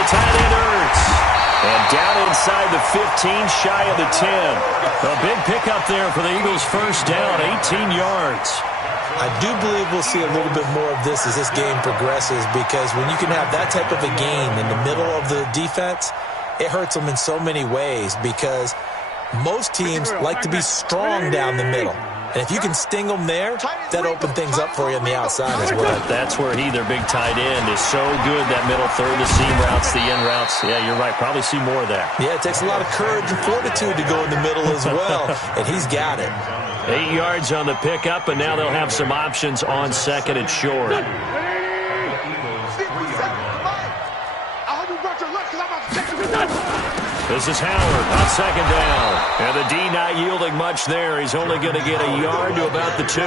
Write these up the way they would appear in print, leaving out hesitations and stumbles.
the tight end hurts. And down inside the 15, shy of the 10. A big pickup there for the Eagles' first down, 18 yards. I do believe we'll see a little bit more of this as this game progresses, because when you can have that type of a gain in the middle of the defense, it hurts them in so many ways, because most teams like to be strong down the middle. And if you can sting them there, that opens things up for you on the outside as well. That's where their big tight end, is so good, that middle third, the seam routes, the in routes. Yeah, you're right. Probably see more of that. Yeah, it takes a lot of courage and fortitude to go in the middle as well, and he's got it. 8 yards on the pickup, and now they'll have some options on second and short. This is Howard on second down. And the D not yielding much there. He's only going to get a yard to about the 2.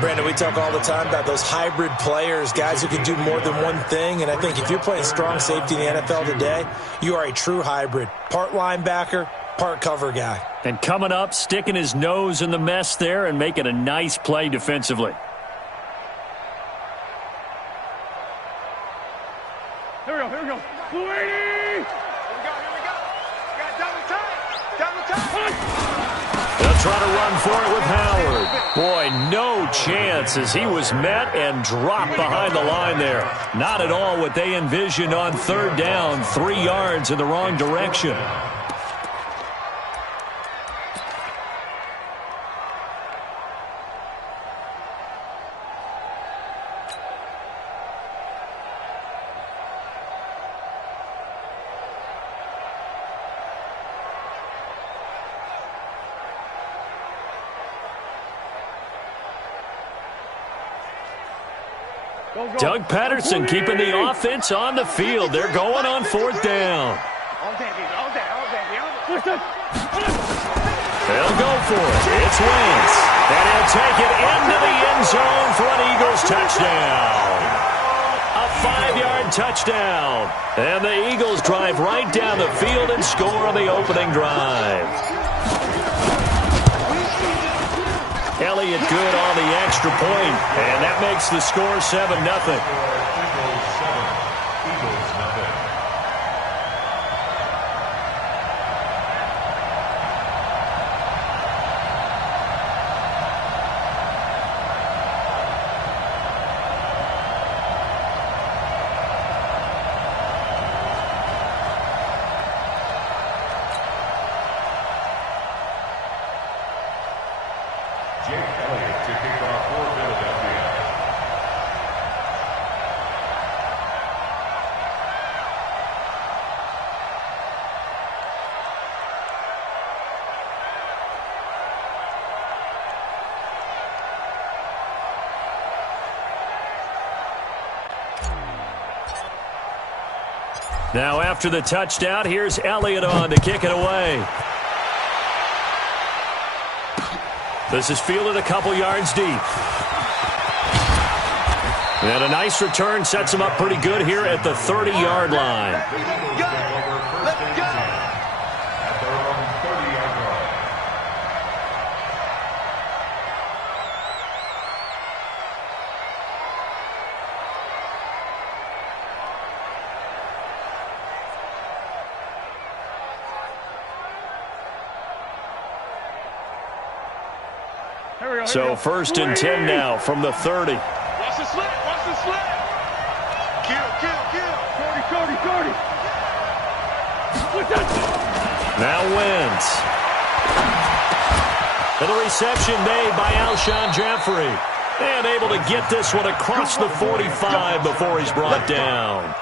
Brandon, we talk all the time about those hybrid players, guys who can do more than one thing. And I think if you're playing strong safety in the NFL today, you are a true hybrid. Part linebacker, part cover guy. And coming up, sticking his nose in the mess there and making a nice play defensively. Here we go. They'll try to run for it with Howard. Boy, no chance as he was met and dropped behind the line there. Not at all what they envisioned on third down. 3 yards in the wrong direction. Doug Patterson keeping the offense on the field. They're going on fourth down. They'll go for it. It's Wentz. And he'll take it into the end zone for an Eagles touchdown. A 5-yard touchdown. And the Eagles drive right down the field and score on the opening drive. Elliott good on the extra point, and that makes the score 7-0. Now after the touchdown, here's Elliott on to kick it away. This is fielded a couple yards deep. And a nice return sets him up pretty good here at the 30-yard line. So first and 10 now from the 30. Watch the slit. Kill. 40. Now Wentz. And the reception made by Alshon Jeffrey. And able to get this one across the 45 before he's brought down.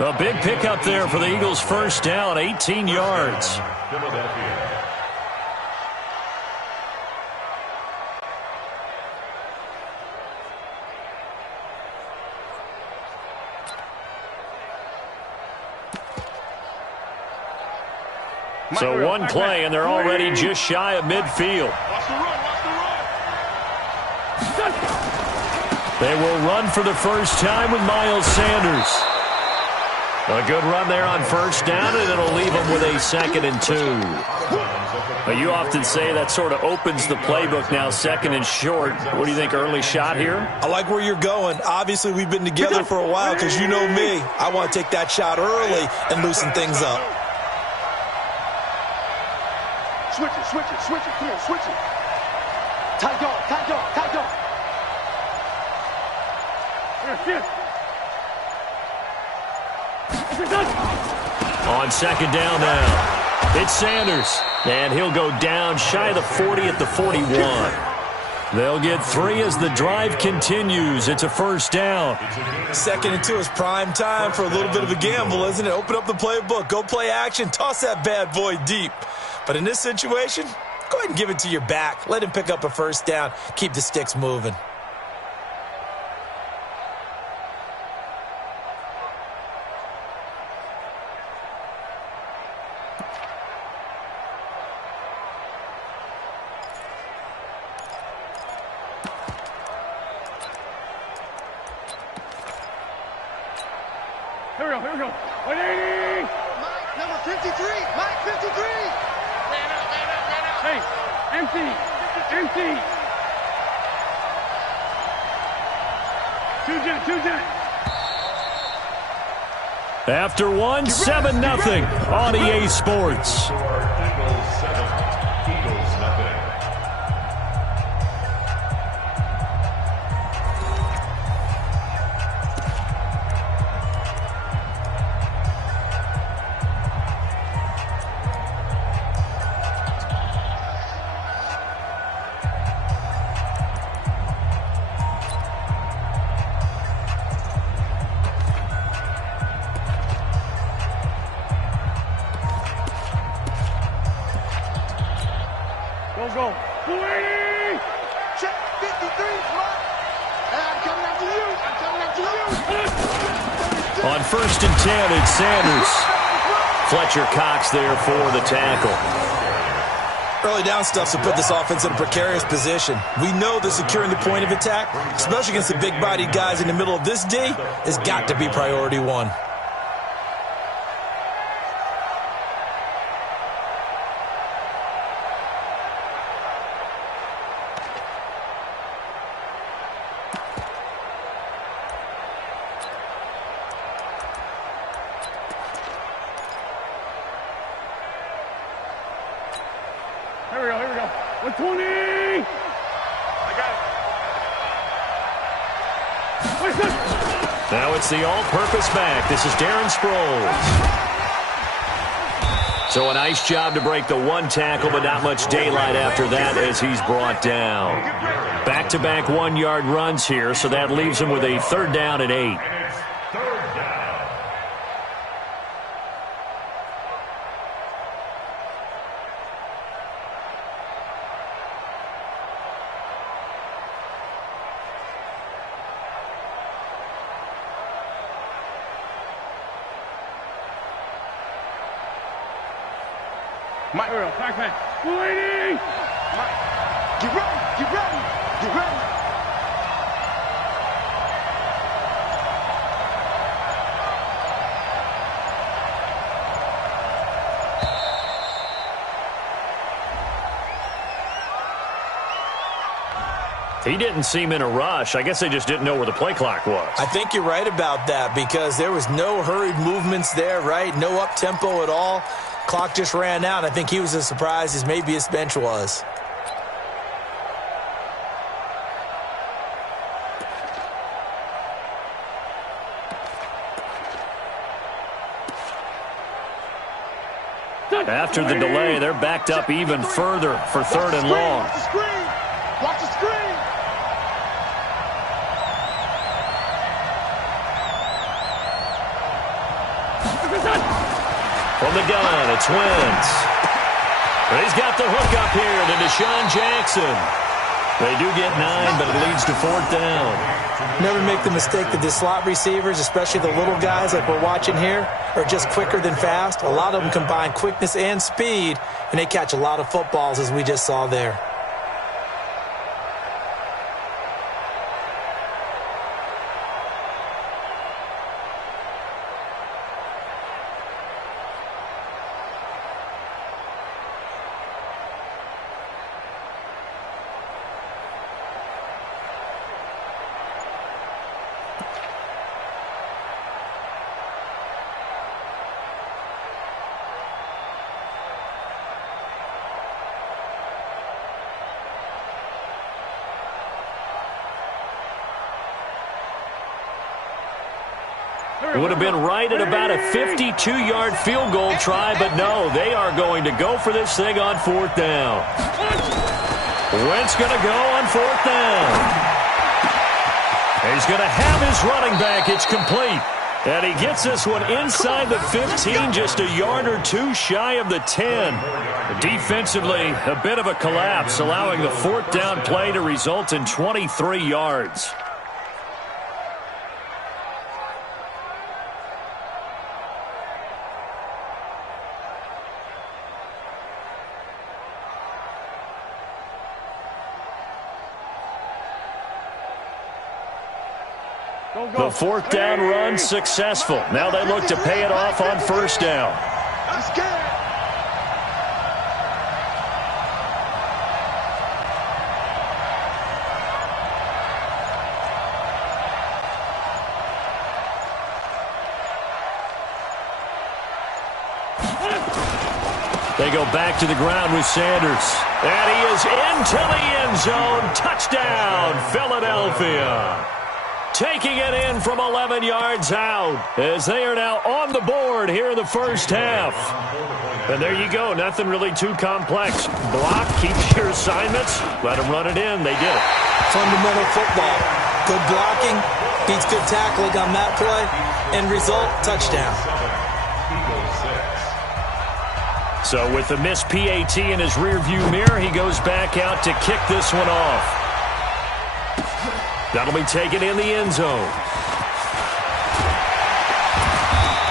A big pickup there for the Eagles' first down, 18 yards. So one play, and they're already just shy of midfield. They will run for the first time with Miles Sanders. A good run there on first down, and it'll leave them with a 2nd and 2. But you often say that sort of opens the playbook now, 2nd and short. What do you think, early shot here? I like where you're going. Obviously, we've been together for a while because you know me. I want to take that shot early and loosen things up. Switch it. Come on, switch it. Tight dog. Here. On 2nd down now, it's Sanders, and he'll go down shy of the 40 at the 41. They'll get 3 as the drive continues. It's a 1st down. 2nd and 2 is prime time for a little bit of a gamble, isn't it? Open up the playbook, go play action, toss that bad boy deep. But in this situation, go ahead and give it to your back. Let him pick up a 1st down. Keep the sticks moving. Here we go. 180. Mike, number 53. Mike, 53. Man up. Hey, empty. 2-jet. After 1, 7-0 on EA Sports. Go. 280. Check 53. Mike. I'm coming after you. On 1st and 10, it's Sanders. Fletcher Cox there for the tackle. Early down stuff to put this offense in a precarious position. We know that securing the point of attack, especially against the big-bodied guys in the middle of this D, has got to be priority 1. Here we go. 120. I got it. Now it's the all-purpose back. This is Darren Sproles. So a nice job to break the 1 tackle, but not much daylight after that as he's brought down. Back-to-back 1-yard runs here, so that leaves him with a 3rd down and 8. Mike, here we go. Back. 280. Mike, get ready. He didn't seem in a rush. I guess they just didn't know where the play clock was. I think you're right about that because there was no hurried movements there, right? No up-tempo at all. Clock just ran out. I think he was as surprised as maybe his bench was. After the delay, they're backed up even further for 3rd and long. Watch the screen. From the gun, it's Wentz. He's got the hook up here to Deshaun Jackson. They do get 9, but it leads to 4th down. Never make the mistake that the slot receivers, especially the little guys like we're watching here, are just quicker than fast. A lot of them combine quickness and speed, and they catch a lot of footballs, as we just saw there. Would have been right at about a 52-yard field goal try, but no, they are going to go for this thing on 4th down. Wentz going to go on 4th down. He's going to have his running back. It's complete. And he gets this one inside the 15, just a yard or two shy of the 10. Defensively, a bit of a collapse, allowing the 4th down play to result in 23 yards. The 4th down run successful. Now they look to pay it off on 1st down. I'm scared. They go back to the ground with Sanders. And he is into the end zone. Touchdown, Philadelphia. Taking it in from 11 yards out as they are now on the board here in the first half. And there you go. Nothing really too complex. Block, keep your assignments. Let them run it in. They did it. Fundamental football. Good blocking beats good tackling on that play. End result, touchdown. So with the missed PAT in his rearview mirror, he goes back out to kick this one off. That'll be taken in the end zone.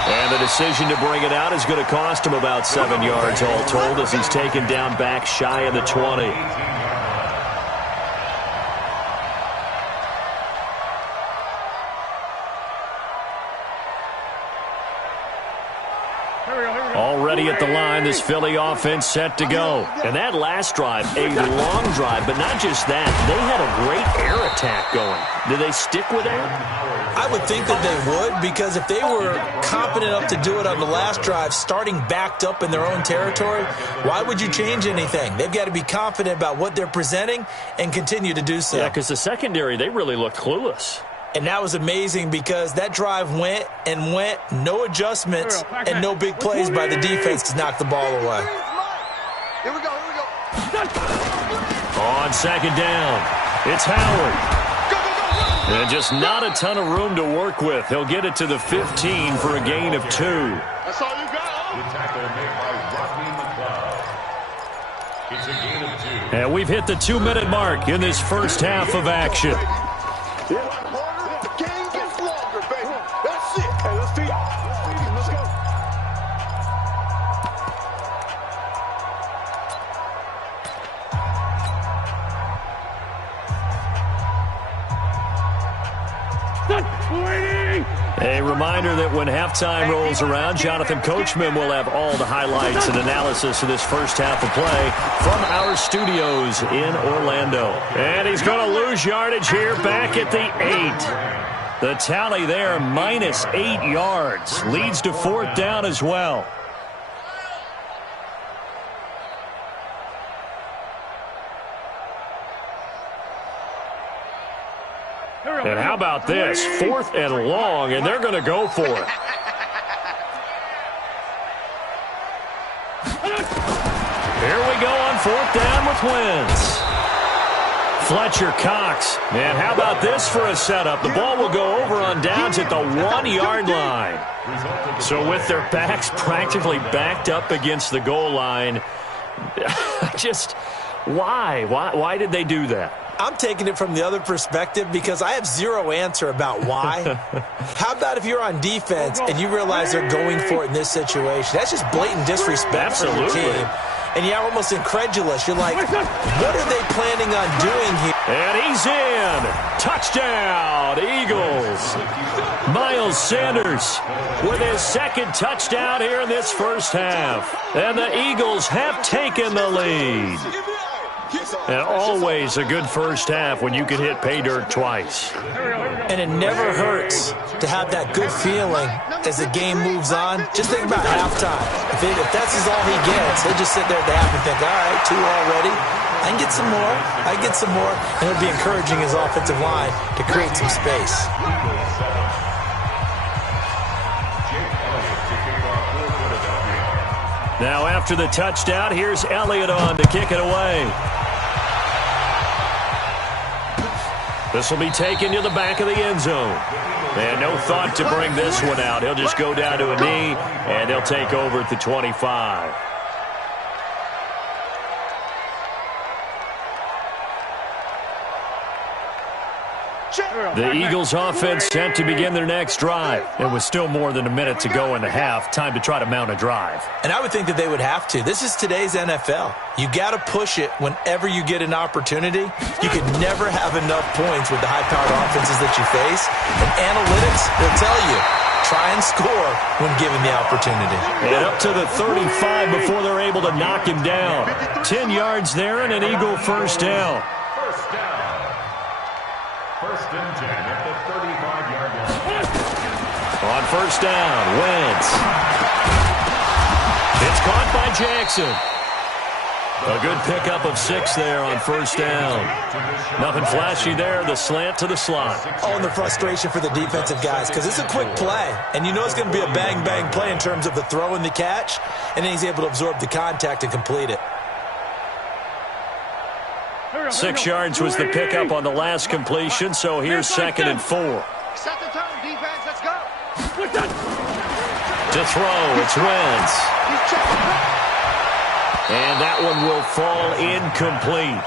And the decision to bring it out is going to cost him about 7 yards all told as he's taken down back shy of the 20. Already at the line, this Philly offense set to go. And that last drive, a long drive, but not just that. They had a great air attack going. Did they stick with that? I would think that they would, because if they were confident enough to do it on the last drive, starting backed up in their own territory, why would you change anything? They've got to be confident about what they're presenting and continue to do so. Yeah, because the secondary, they really looked clueless. And that was amazing because that drive went and went, no adjustments and no big plays by the defense to knock the ball away. Here we go. On 2nd down, it's Howard. And just not a ton of room to work with. He'll get it to the 15 for a gain of 2. That's all you got. It's a gain of 2. And we've hit the 2-minute mark in this first half of action. The game gets longer, baby. That's it. Hey, let's feed him. Let's go. A reminder that when halftime rolls around, Jonathan Coachman will have all the highlights and analysis of this first half of play from our studios in Orlando. And he's going to lose yardage here back at the 8. The tally there, minus 8 yards. Leads to 4th down as well. And how about this? 4th and long, and they're going to go for it. Here we go on 4th down with Wentz. Fletcher Cox. And how about this for a setup? The ball will go over on downs at the 1-yard line. So with their backs practically backed up against the goal line, just why did they do that? I'm taking it from the other perspective because I have zero answer about why. How about if you're on defense and you realize they're going for it in this situation? That's just blatant disrespect for your team. And you're almost incredulous. You're like, what are they planning on doing here? And he's in. Touchdown, Eagles. Miles Sanders with his 2nd touchdown here in this first half. And the Eagles have taken the lead. And always a good first half when you can hit pay dirt twice. And it never hurts to have that good feeling as the game moves on. Just think about halftime. If that's all he gets, he'll just sit there at the half and think, all right, 2 already. I can get some more. I can get some more. And he'll be encouraging his offensive line to create some space. Now after the touchdown, here's Elliott on to kick it away. This will be taken to the back of the end zone. And no thought to bring this one out. He'll just go down to a knee, and they'll take over at the 25. The Eagles offense set to begin their next drive. And with still more than a minute to go in the half, time to try to mount a drive. And I would think that they would have to. This is today's NFL. You got to push it whenever you get an opportunity. You can never have enough points with the high-powered offenses that you face. And analytics will tell you, try and score when given the opportunity. And up to the 35 before they're able to knock him down. 10 yards there and an Eagle first down. First and 10 at the 35-yard line. On first down, Wentz. It's caught by Jackson. A good pickup of 6 there on first down. Nothing flashy there, the slant to the slot. Oh, and the frustration for the defensive guys, because it's a quick play. And you know it's going to be a bang-bang play in terms of the throw and the catch. And then he's able to absorb the contact and complete it. 6 yards was the pickup on the last completion, so here's 2nd and 4. Set the tone, defense. Let's go. To throw, it's Wentz. And that one will fall incomplete.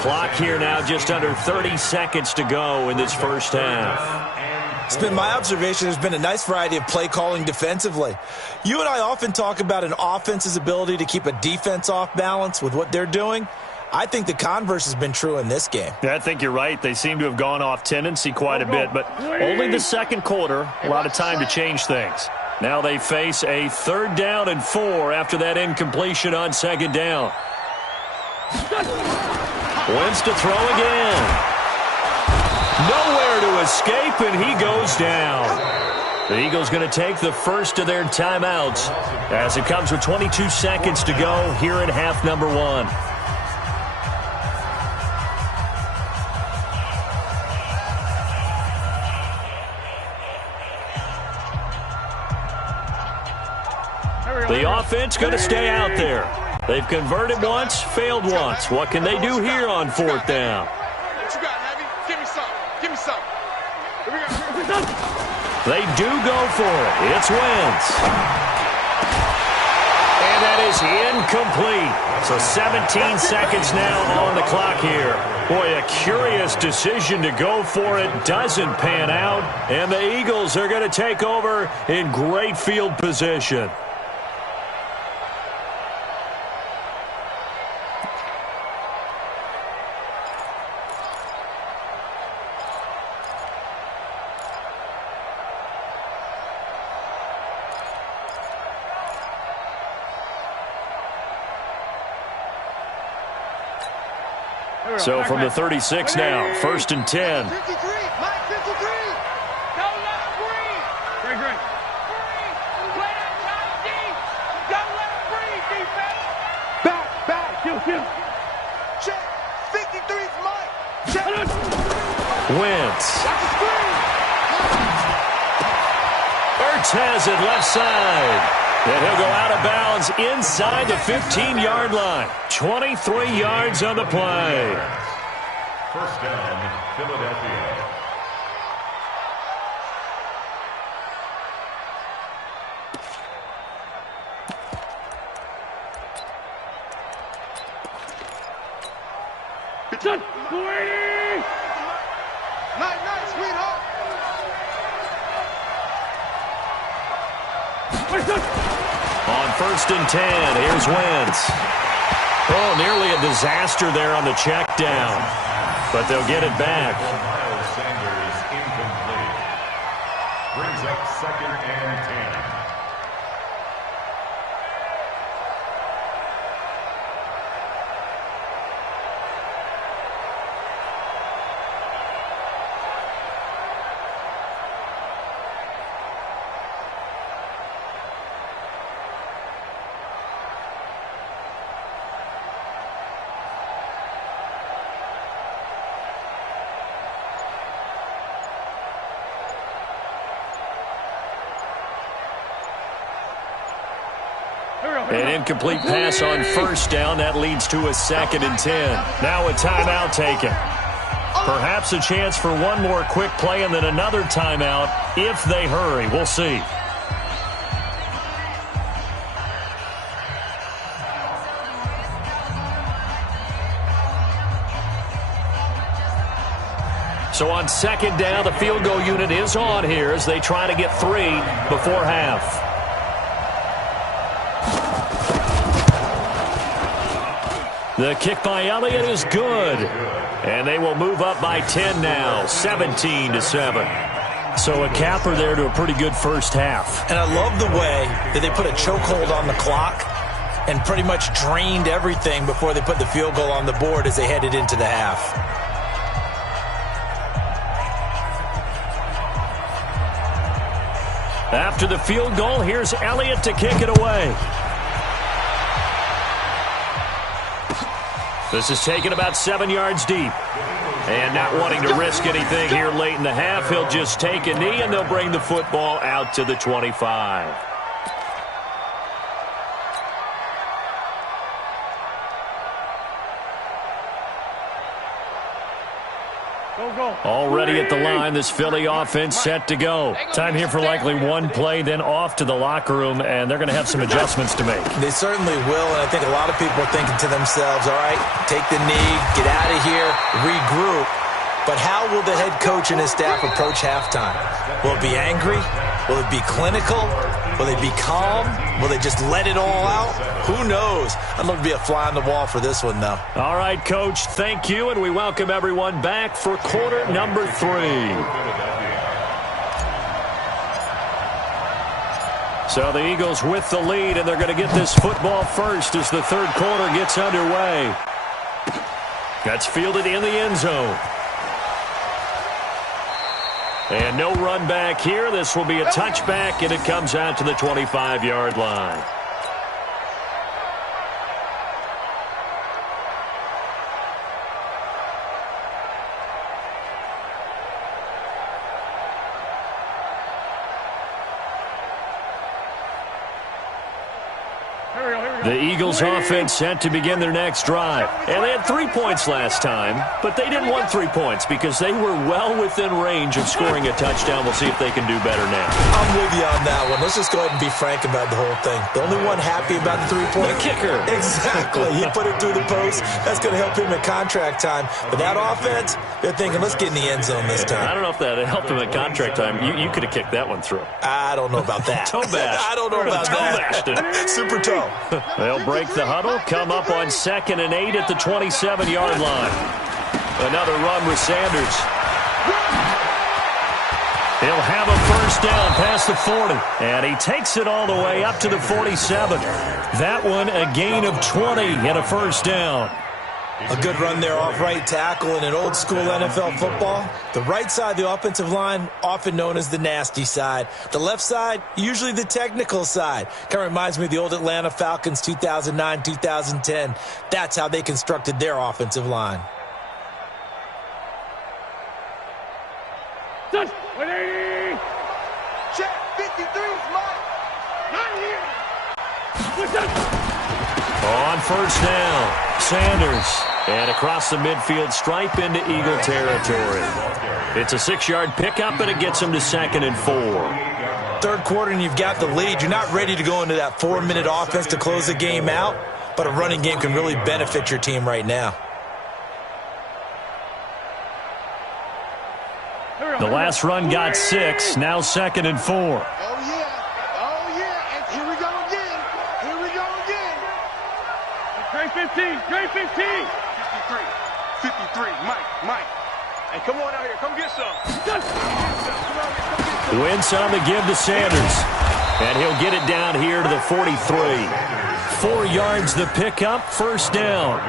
Clock here now just under 30 seconds to go in this first half. It's been my observation there's been a nice variety of play calling defensively. You and I often talk about an offense's ability to keep a defense off balance with what they're doing. I think the converse has been true in this game. Yeah, I think you're right. They seem to have gone off tendency quite a bit, but only the second quarter, a lot of time to change things. Now they face a 3rd down and 4 after that incompletion on 2nd down. Wentz to throw again. Nowhere to escape, and he goes down. The Eagles going to take the first of their timeouts as it comes with 22 seconds to go here in half number 1. The offense going to stay out there. They've converted once, failed once. What can they do here on 4th down? What you got, Heavy? Give me some. Give me some. They do go for it. It's Wentz. And that is incomplete. So 17 seconds now on the clock here. Boy, a curious decision to go for it. Doesn't pan out. And the Eagles are going to take over in great field position. So from the 36 now, 1st and 10. 53, Mike 53. Don't let him breathe. Great. Play that tight deep. Don't let him breathe, defense. Back. Kill. Check. 53's Mike. Check. Wentz. That's a screen. Ertz has it left side. And he'll go out of bounds inside the 15-yard line. 23 yards on the play. First down, Philadelphia. Night, sweetheart. On 1st and 10, here's Wentz. Oh, nearly a disaster there on the check down. But they'll get it back. Miles Sanders incomplete. Brings up 2nd and 10. An incomplete pass on first down. That leads to a 2nd and 10. Now a timeout taken. Perhaps a chance for one more quick play and then another timeout if they hurry. We'll see. So on 2nd down, the field goal unit is on here as they try to get 3 before half. The kick by Elliott is good. And they will move up by 10 now, 17-7. So a capper there to a pretty good first half. And I love the way that they put a chokehold on the clock and pretty much drained everything before they put the field goal on the board as they headed into the half. After the field goal, here's Elliott to kick it away. This is taken about 7 yards deep. And not wanting to risk anything here late in the half, he'll just take a knee and they'll bring the football out to the 25. Already at the line, this Philly offense set to go. Time here for likely one play, then off to the locker room, and they're going to have some adjustments to make. They certainly will, and I think a lot of people are thinking to themselves, all right, take the knee, get out of here, regroup. But how will the head coach and his staff approach halftime? Will it be angry? Will it be clinical? Will they be calm? Will they just let it all out? Who knows? I'd love to be a fly on the wall for this one, though. All right, Coach, thank you, and we welcome everyone back for quarter number 3. So the Eagles with the lead, and they're going to get this football first as the third quarter gets underway. That's fielded in the end zone. And no run back here. This will be a touchback, and it comes out to the 25-yard line. The Eagles offense set to begin their next drive. And they had 3 points last time, but they didn't want 3 points because they were well within range of scoring a touchdown. We'll see if they can do better now. I'm with you on that one. Let's just go ahead and be frank about the whole thing. The only one happy about the 3-point? The kicker. Exactly. He put it through the post. That's going to help him at contract time. But that offense, they're thinking, let's get in the end zone this time. I don't know if that helped him at contract time. You could have kicked that one through. I don't know about that. Toe bash. I don't know about that. Super toe. They'll break the huddle, come up on 2nd and 8 at the 27-yard line. Another run with Sanders. He'll have a first down past the 40. And he takes it all the way up to the 47. That one a gain of 20 and a first down. A good run there off right tackle in an old-school NFL football. The right side of the offensive line, often known as the nasty side. The left side, usually the technical side. Kind of reminds me of the old Atlanta Falcons 2009-2010. That's how they constructed their offensive line. Check, 53's Mike. Not here. On first down, Sanders. And across the midfield stripe into Eagle territory. It's a 6-yard pickup, and it gets him to 2nd and 4. Third quarter, and you've got the lead. You're not ready to go into that 4-minute offense to close the game out, but a running game can really benefit your team right now. The last run got 6, now 2nd and 4. Oh, yeah, and here we go again. Trey 15, Trey 15. 53, Mike. Hey, come on out here, come get some. Wentz on the give to Sanders. And he'll get it down here to the 43. 4 yards the pickup, first down.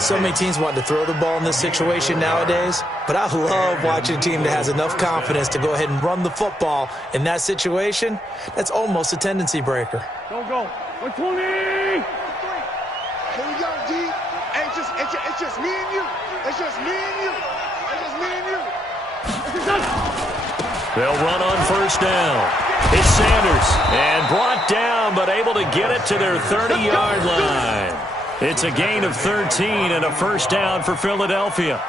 So many teams want to throw the ball in this situation nowadays, but I love watching a team that has enough confidence to go ahead and run the football. In that situation, that's almost a tendency breaker. Go. 120. Here we go, D. Hey, it's just me and you. They'll run on first down. It's Sanders, and brought down, but able to get it to their 30-yard line. It's a gain of 13 and a first down for Philadelphia.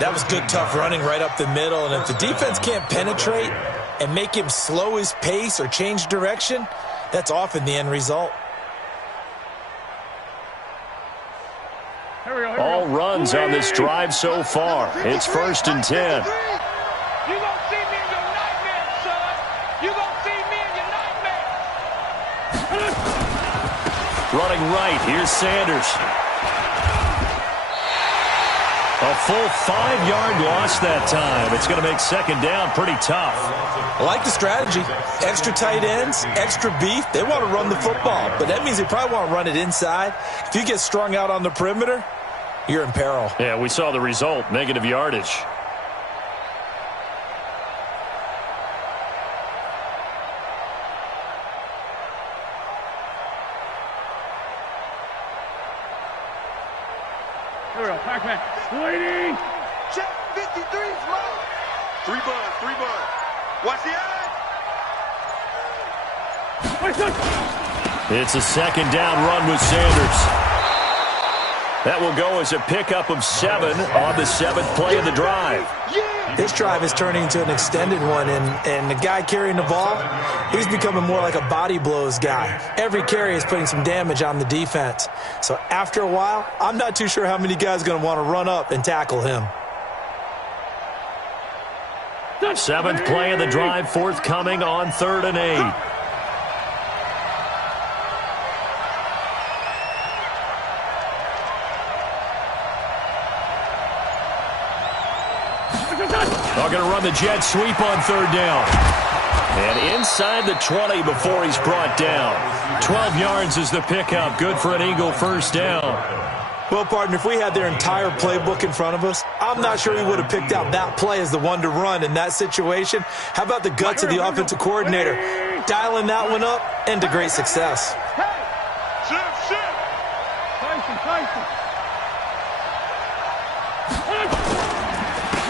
That was good, tough running right up the middle, and if the defense can't penetrate and make him slow his pace or change direction, that's often the end result. All runs on this drive so far. It's 1st and 10. You gonna see me in your nightmares, son. You gonna see me in your nightmares. Running right, here's Sanders. A full 5-yard loss that time. It's going to make second down pretty tough. I like the strategy. Extra tight ends, extra beef. They want to run the football, but that means they probably want to run it inside. If you get strung out on the perimeter, you're in peril. Yeah, we saw the result, negative yardage. Here we go, Pac-Man. Waiting. Check 53's mine. 3 bud, 3 bud. Watch the eyes. It's a second down run with Sanders. That will go as a pickup of 7 on the 7th play of the drive. This drive is turning into an extended one, and the guy carrying the ball, he's becoming more like a body blows guy. Every carry is putting some damage on the defense. So after a while, I'm not too sure how many guys are going to want to run up and tackle him. 7th play of the drive, forthcoming on 3rd and 8. They're going to run the jet sweep on 3rd down. And inside the 20 before he's brought down. 12 yards is the pickup. Good for an Eagle first down. Well, partner, if we had their entire playbook in front of us, I'm not sure we would have picked out that play as the one to run in that situation. How about the guts of the offensive coordinator? Dialing that one up into great success.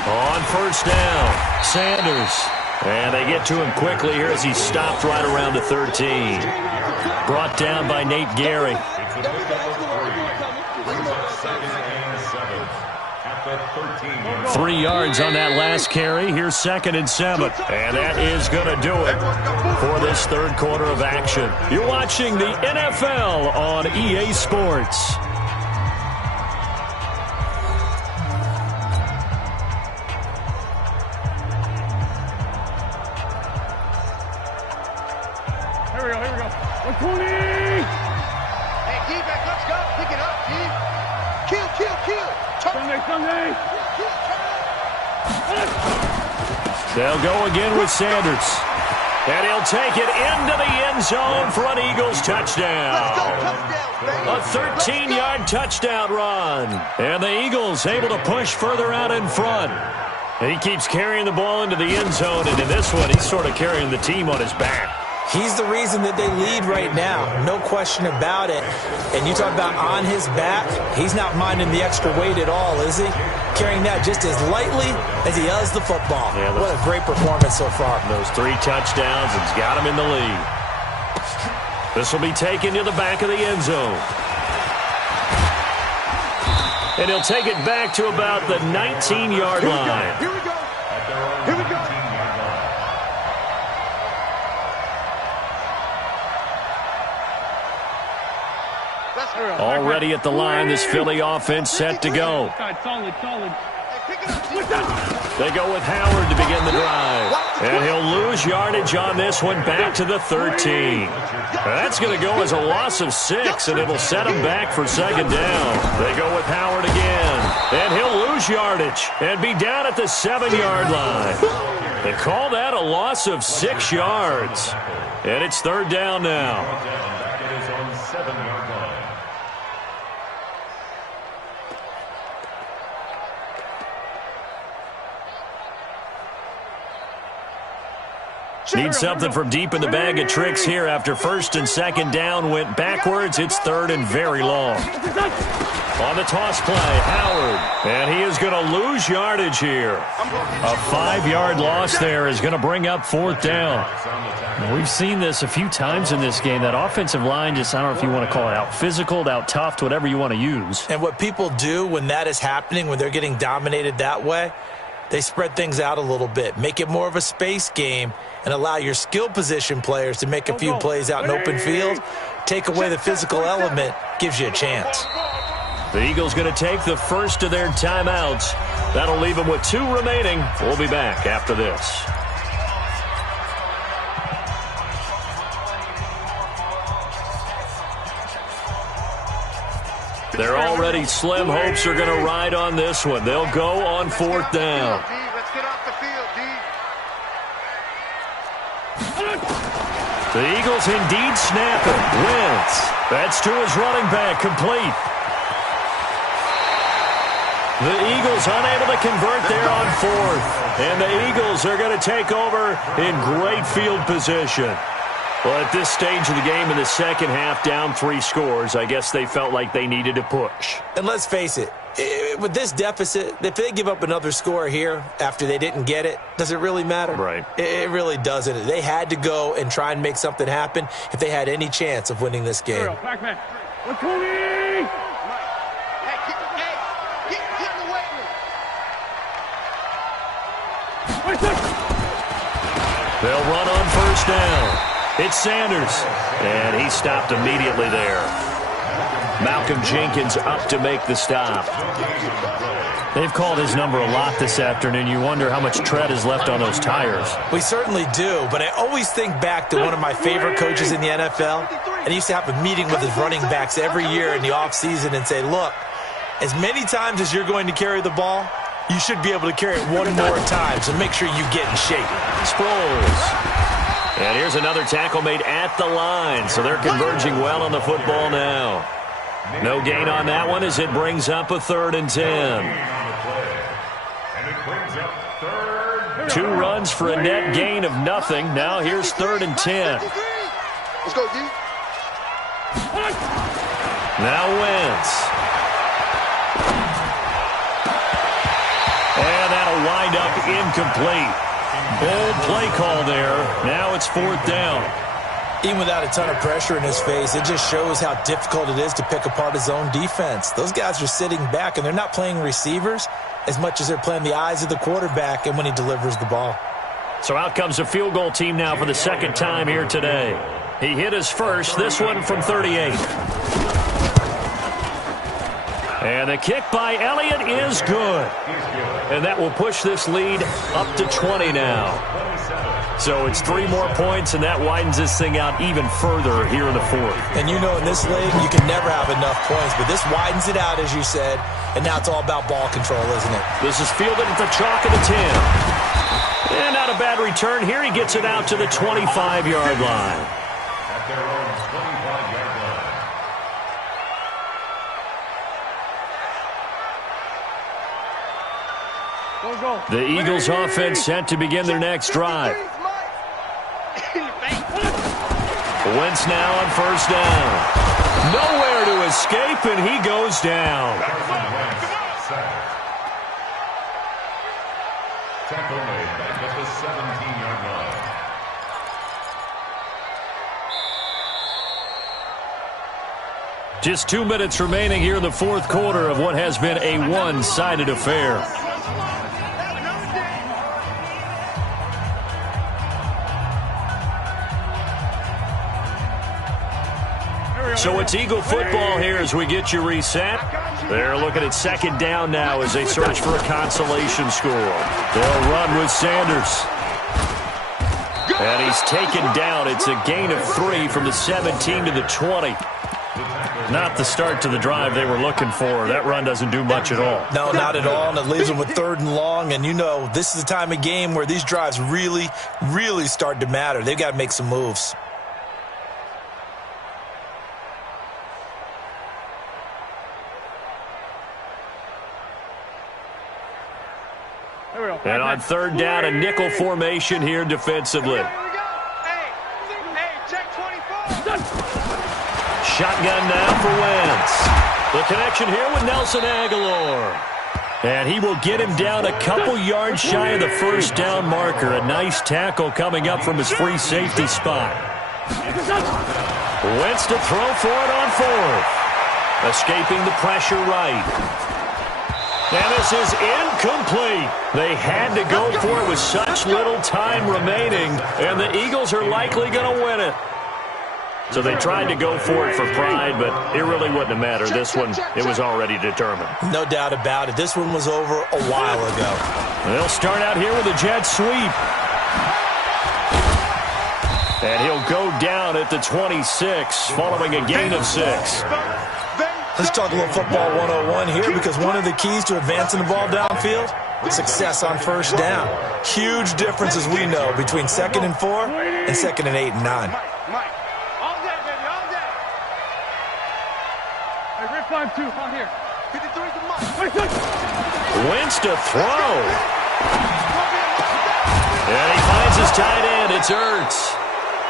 On 1st down, Sanders. And they get to him quickly here as he stopped right around the 13. Brought down by Nate Gehry. 3 yards on that last carry. Here's 2nd and 7. And that is going to do it for this 3rd quarter of action. You're watching the NFL on EA Sports. Here we go. 120. Hey, D-back, let's go. Pick it up, D. Kill. Sunday. They'll go again with Sanders. And he'll take it into the end zone for an Eagles touchdown. Let's go, touchdown, baby. A 13-yard touchdown run. And the Eagles able to push further out in front. And he keeps carrying the ball into the end zone. And in this one, he's sort of carrying the team on his back. He's the reason that they lead right now. No question about it. And you talk about on his back, he's not minding the extra weight at all, is he? Carrying that just as lightly as he does the football. Yeah, what a great performance so far. Those 3 touchdowns has got him in the lead. This will be taken to the back of the end zone. And he'll take it back to about the 19-yard line. Here we go. Already at the line, this Philly offense set to go. Solid. They go with Howard to begin the drive. And he'll lose yardage on this one back to the 13. That's going to go as a loss of 6, and it'll set him back for 2nd down. They go with Howard again. And he'll lose yardage and be down at the 7-yard line. They call that a loss of 6 yards. And it's 3rd down now. Need something from deep in the bag of tricks here after first and second down went backwards. It's third and very long. On the toss play, Howard. And he is going to lose yardage here. A 5-yard loss there is going to bring up fourth down. We've seen this a few times in this game. That offensive line just, I don't know if you want to call it out physical, out tough, whatever you want to use. And what people do when that is happening, when they're getting dominated that way, they spread things out a little bit, make it more of a space game, and allow your skill position players to make a few plays out in open field. Take away the physical element, gives you a chance. The Eagles going to take the first of their timeouts. That'll leave them with 2 remaining. We'll be back after this. They're already slim hopes are going to ride on this one. They'll go on fourth down. Let's get off the field, D. The Eagles indeed snap it. Wentz. That's to his running back. Complete. The Eagles unable to convert there on fourth. And the Eagles are going to take over in great field position. Well, at this stage of the game in the second half, down 3 scores, I guess they felt like they needed to push. And let's face it, with this deficit, if they give up another score here after they didn't get it, does it really matter? Right. It really doesn't. They had to go and try and make something happen if they had any chance of winning this game. They'll run on first down. It's Sanders, and he stopped immediately there. Malcolm Jenkins up to make the stop. They've called his number a lot this afternoon. You wonder how much tread is left on those tires. We certainly do, but I always think back to one of my favorite coaches in the NFL, and he used to have a meeting with his running backs every year in the offseason and say, look, as many times as you're going to carry the ball, you should be able to carry it one more time, so make sure you get in shape. Sproles. And here's another tackle made at the line, so they're converging well on the football now. No gain on that one as it brings up a 3rd and 10. 2 runs for a net gain of nothing. Now here's 3rd and 10. Let's go, D. Now Wentz. And that'll wind up incomplete. Bold play call there. Now it's 4th down. Even without a ton of pressure in his face, it just shows how difficult it is to pick apart his own defense. Those guys are sitting back, and they're not playing receivers as much as they're playing the eyes of the quarterback and when he delivers the ball. So out comes a field goal team now for the second time here today. He hit his first, this one from 38. And the kick by Elliott is good. And that will push this lead up to 20 now. So it's 3 more points, and that widens this thing out even further here in the 4th. And you know in this league, you can never have enough points, but this widens it out, as you said, and now it's all about ball control, isn't it? This is fielded at the chalk of the 10. And not a bad return here. He gets it out to the 25-yard line. At their own 25-yard line. The Eagles offense set to begin their next drive. Wentz now on first down. Nowhere to escape, and he goes down. Tackle made back at the 17-yard line. Just 2 minutes remaining here in the 4th quarter of what has been a one-sided affair. So it's Eagle football here as we get you reset. They're looking at second down now as they search for a consolation score. They'll run with Sanders. And he's taken down. It's a gain of 3 from the 17 to the 20. Not the start to the drive they were looking for. That run doesn't do much at all. No, not at all, and it leaves them with 3rd and long. And you know, this is the time of game where these drives really, really start to matter. They've got to make some moves. And on 3rd down, a nickel formation here defensively. Shotgun now for Wentz. The connection here with Nelson Aguilar. And he will get him down a couple yards shy of the first down marker. A nice tackle coming up from his free safety spot. Wentz to throw for it on fourth. Escaping the pressure right. And this is incomplete. They had to go for it with such little time remaining, and the Eagles are likely going to win it. So they tried to go for it for pride, but it really wouldn't have mattered. This one, it was already determined. No doubt about it. This one was over a while ago. They'll start out here with a jet sweep. And he'll go down at the 26, following a gain of 6. Let's talk a little football 101 here, because one of the keys to advancing the ball downfield, success on first down. Huge difference, as we know, between 2nd and 4 and 2nd and 8 and 9. Hey, 5-2, on here. Wentz to throw. And he finds his tight end. It's Ertz.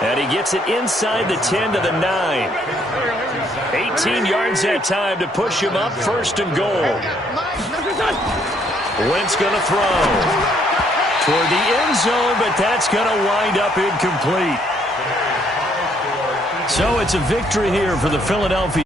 And he gets it inside the 10 to the 9. 18 yards that time to push him up 1st and goal. Wentz going to throw toward the end zone, but that's going to wind up incomplete. So it's a victory here for the Philadelphia